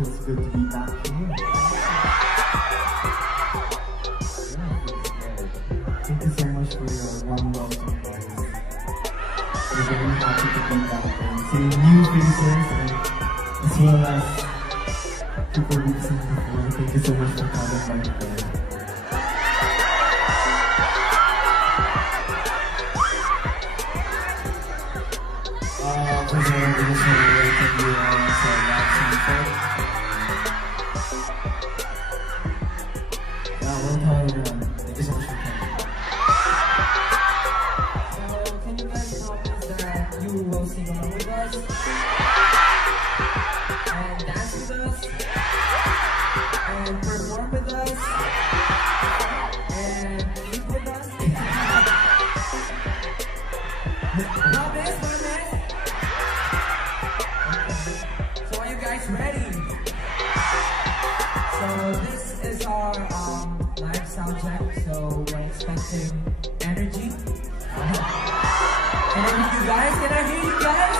It's good to be back here. Thank you so much for your warm welcome, guys. We're very happy to be back and see new faces and as well as people we've seen before. Thank you so much for coming by today. First of all, we just want to welcome you all to our live concert. Thank you so much for coming. So, can you guys promise that you will sing along with us? And dance with us? And perform with us? And eat with us? Promise? So, are you guys ready? So, this is our live sound check, so we're expecting energy. Can I hear you guys?